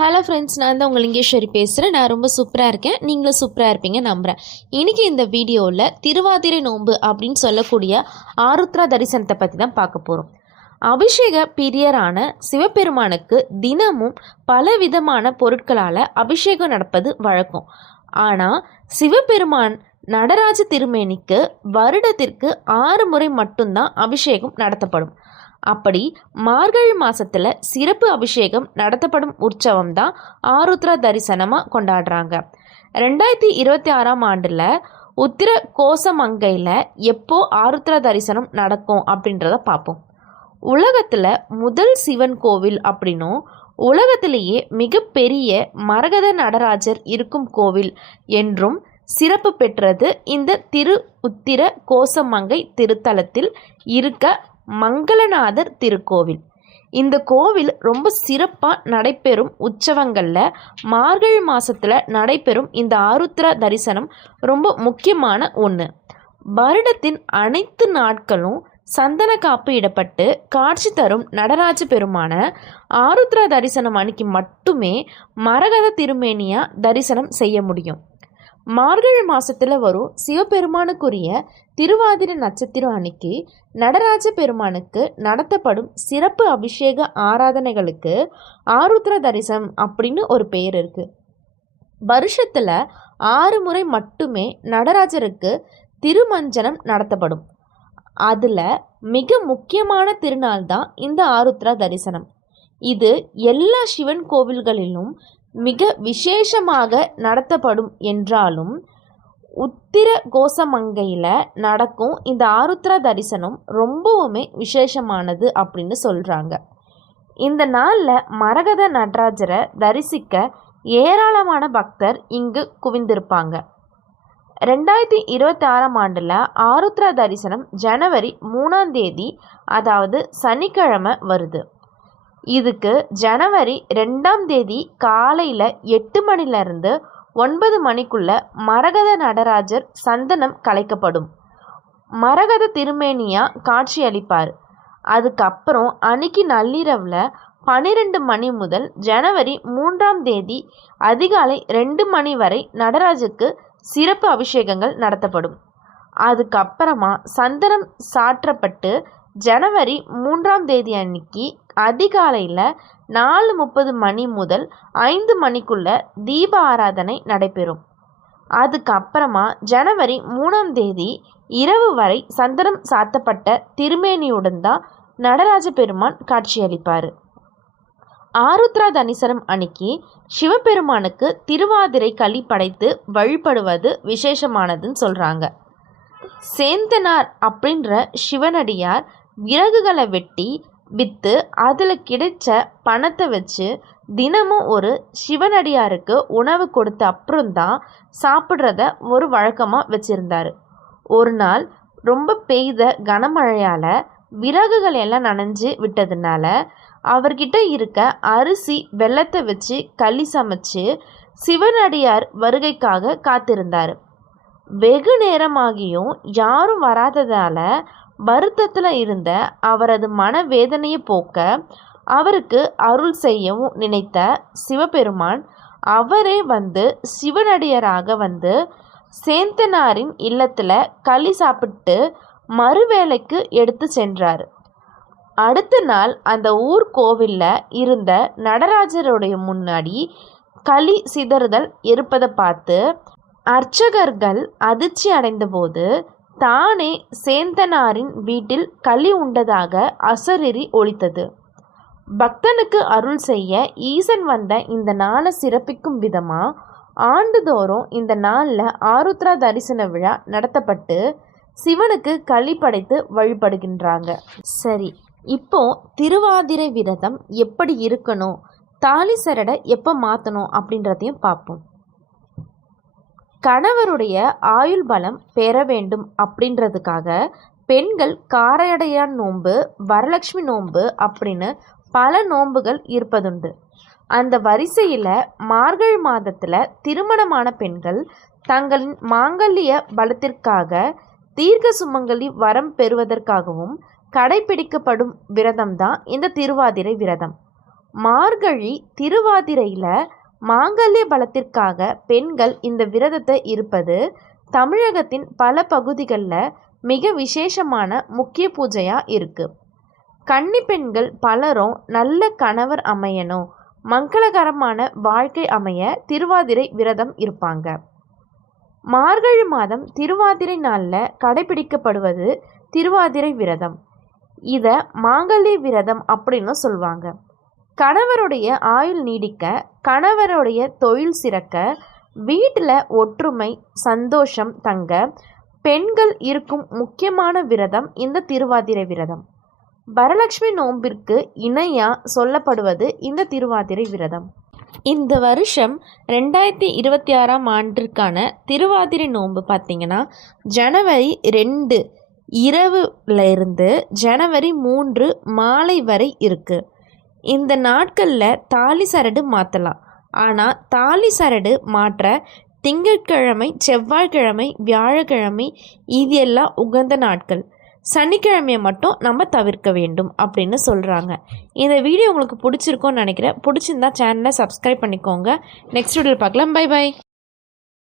Hello friends, நான் தான் உங்கள் லிங்கேஸ்வரி பேசுகிறேன். நான் ரொம்ப சூப்பராக இருக்கேன். நீங்களும் சூப்பராக இருப்பீங்க நம்புகிறேன். இன்றைக்கி இந்த வீடியோவில் திருவாதிரை நோன்பு அப்படின்னு சொல்லக்கூடிய ஆருத்ரா தரிசனத்தை பற்றி தான் பார்க்க போகிறோம். அபிஷேக பிரியரான சிவபெருமானுக்கு தினமும் பலவிதமான பொருட்களால் அபிஷேகம் நடப்பது வழக்கம். ஆனால் சிவபெருமான் நடராஜ திருமேனிக்கு வருடத்திற்கு 6 முறை மட்டும்தான் அபிஷேகம் நடத்தப்படும். அப்படி மார்கழி மாதத்தில் சிறப்பு அபிஷேகம் நடத்தப்படும் உற்சவம் தான் ஆருத்ரா தரிசனமாக கொண்டாடுறாங்க. 2026ஆம் ஆண்டில் உத்திர கோசமங்கையில் எப்போ ஆருத்ரா தரிசனம் நடக்கும் அப்படின்றத பார்ப்போம். உலகத்தில் முதல் சிவன் கோவில் அப்படின்னும் உலகத்திலேயே மிகப்பெரிய மரகத நடராஜர் இருக்கும் கோவில் என்றும் சிறப்பு பெற்றது இந்த திரு உத்திர கோசமங்கை திருத்தலத்தில் இருக்க மங்களநாதர் திருக்கோவில். இந்த கோவில் ரொம்ப சிறப்பாக நடைபெறும் உற்சவங்களில் மார்கழி மாதத்தில் நடைபெறும் இந்த ஆருத்ரா தரிசனம் ரொம்ப முக்கியமான ஒன்று. வருடத்தின் அனைத்து நாட்களும் சந்தன காப்பு இடப்பட்டு காட்சி தரும் நடராஜ பெருமான ஆருத்ரா தரிசனம் அன்னைக்கு மட்டுமே மரகத திருமேனியா தரிசனம் செய்ய முடியும். மார்கழி மாதத்தில் வரும் சிவபெருமானுக்குரிய திருவாதிரை நட்சத்திரம் அன்னைக்கு நடராஜ பெருமானுக்கு நடத்தப்படும் சிறப்பு அபிஷேக ஆராதனைகளுக்கு ஆருத்ரா தரிசனம் அப்படின்னு ஒரு பெயர் இருக்குது. வருஷத்தில் 6 முறை மட்டுமே நடராஜருக்கு திருமஞ்சனம் நடத்தப்படும். அதில் மிக முக்கியமான திருநாள் தான் இந்த ஆருத்ரா தரிசனம். இது எல்லா சிவன் கோவில்களிலும் மிக விசேஷமாக நடத்தப்படும் என்றாலும் உத்திர கோசமங்கையில் நடக்கும் இந்த ஆருத்ரா தரிசனம் ரொம்பவுமே விசேஷமானது அப்படின்னு சொல்கிறாங்க. இந்த நாளில் மரகத நடராஜரை தரிசிக்க ஏராளமான பக்தர் இங்கு குவிந்திருப்பாங்க. 2026ஆம் ஆண்டில் ஆருத்ரா தரிசனம் ஜனவரி 3ஆம் தேதி, அதாவது சனிக்கிழமை வருது. இதுக்கு ஜனவரி 2ஆம் தேதி காலையில் 8 மணிலிருந்து 9 மணிக்குள்ள மரகத நடராஜர் சந்தனம் கலைக்கப்படும். மரகத திருமேனியா காட்சி அளிப்பார். அதுக்கப்புறம் அன்னைக்கு நள்ளிரவில் 12 மணி முதல் ஜனவரி 3ஆம் தேதி அதிகாலை 2 மணி வரை நடராஜருக்கு சிறப்பு அபிஷேகங்கள் நடத்தப்படும். அதுக்கப்புறமா சந்தனம் சாற்றப்பட்டு ஜனவரி 3ஆம் தேதி அன்னைக்கு அதிகாலையில் 4:30 மணி முதல் 5 மணிக்குள்ள தீப ஆராதனை நடைபெறும். அதுக்கப்புறமா ஜனவரி 3ஆம் தேதி இரவு வரை சந்தனம் சாத்தப்பட்ட திருமேனியுடன் தான் நடராஜ பெருமான் காட்சியளிப்பார். ஆருத்ரா தரிசனம் அன்னைக்கு சிவபெருமானுக்கு திருவாதிரை களி படைத்து வழிபடுவது விசேஷமானதுன்னு சொல்கிறாங்க. சேந்தனார் அப்படின்ற சிவனடியார் விறகுகளை வெட்டி விற்று அதில் கிடைச்ச பணத்தை வச்சு தினமும் ஒரு சிவனடியாருக்கு உணவு கொடுத்த அப்புறம்தான் சாப்பிட்றத ஒரு வழக்கமாக வச்சுருந்தார். ஒரு நாள் ரொம்ப பெய்த கனமழையால் விறகுகள் எல்லாம் நனைஞ்சு விட்டதுனால அவர்கிட்ட இருக்க அரிசி வெல்லத்தை வச்சு களி சமைச்சு சிவனடியார் வருகைக்காக காத்திருந்தார். வெகு நேரமாகியும் யாரும் வராததால் வருத்தத்தில் இருந்த அவரது மனவேதனையை போக்க அவருக்கு அருள் செய்யவும் நினைத்த சிவபெருமான் அவரே வந்து சிவனடியராக வந்து சேந்தனாரின் இல்லத்தில் களி சாப்பிட்டு மறுவேளைக்கு எடுத்து சென்றார். அடுத்த நாள் அந்த ஊர் கோவிலில் இருந்த நடராஜருடைய முன்னாடி களி சிதறுதல் இருப்பதை பார்த்து அர்ச்சகர்கள் அதிர்ச்சி அடைந்தபோது தானே சேந்தனாரின் வீட்டில் களி உண்டதாக அசரீரி ஒலித்தது. பக்தனுக்கு அருள் செய்ய ஈசன் வந்த இந்த நாளை சிறப்பிக்கும் விதமாக ஆண்டுதோறும் இந்த நாளில் ஆருத்ரா தரிசன விழா நடத்தப்பட்டு சிவனுக்கு களி படைத்து வழிபடுகின்றாங்க. சரி, இப்போ திருவாதிரை விரதம் எப்படி இருக்கணும், தாலி சரடை எப்போ மாற்றணும் அப்படின்றதையும் பார்ப்போம். கணவருடைய ஆயுள் பலம் பெற வேண்டும் அப்படின்றதுக்காக பெண்கள் காரையடையான் நோன்பு, வரலட்சுமி நோன்பு அப்படின்னு பல நோன்புகள் இருப்பதுண்டு. அந்த வரிசையில் மார்கழி மாதத்தில் திருமணமான பெண்கள் தங்களின் மாங்கல்ய பலத்திற்காக தீர்க்க சுமங்கலி வரம் பெறுவதற்காகவும் கடைபிடிக்கப்படும் விரதம்தான் இந்த திருவாதிரை விரதம். மார்கழி திருவாதிரையில் மாங்கல்ய பலத்திற்காக பெண்கள் இந்த விரதத்தை இருப்பது தமிழகத்தின் பல பகுதிகளில் மிக விசேஷமான முக்கிய பூஜையாக இருக்குது. கன்னி பெண்கள் பலரும் நல்ல கணவர் அமையணும், மங்களகரமான வாழ்க்கை அமைய திருவாதிரை விரதம் இருப்பாங்க. மார்கழி மாதம் திருவாதிரை நாளில் கடைபிடிக்கப்படுவது திருவாதிரை விரதம். இதை மாங்கல்ய விரதம் அப்படின்னு சொல்லுவாங்க. கணவருடைய ஆயுள் நீடிக்க, கணவருடைய தொழில் சிறக்க, வீட்டில் ஒற்றுமை சந்தோஷம் தங்க பெண்கள் இருக்கும் முக்கியமான விரதம் இந்த திருவாதிரை விரதம். வரலட்சுமி நோம்பிற்கு இணையாக சொல்லப்படுவது இந்த திருவாதிரை விரதம். இந்த வருஷம் 2026ஆம் ஆண்டிற்கான திருவாதிரை நோன்பு பார்த்திங்கன்னா ஜனவரி 2 இரவுல இருந்து ஜனவரி 3 மாலை வரை இருக்குது. இந்த நாட்களில் தாலி சரடு மாற்றலாம். ஆனால் தாலி சரடு மாற்ற திங்கட்கிழமை, செவ்வாய்க்கிழமை, வியாழக்கிழமை இது எல்லாம் உகந்த நாட்கள். சனிக்கிழமையை மட்டும் நம்ம தவிர்க்க வேண்டும் அப்படின்னு சொல்கிறாங்க. இந்த வீடியோ உங்களுக்கு பிடிச்சிருக்கோன்னு நினைக்கிறேன். பிடிச்சிருந்தா சேனலை சப்ஸ்கிரைப் பண்ணிக்கோங்க. நெக்ஸ்ட் வீடியோவில் பார்க்கலாம். Bye bye.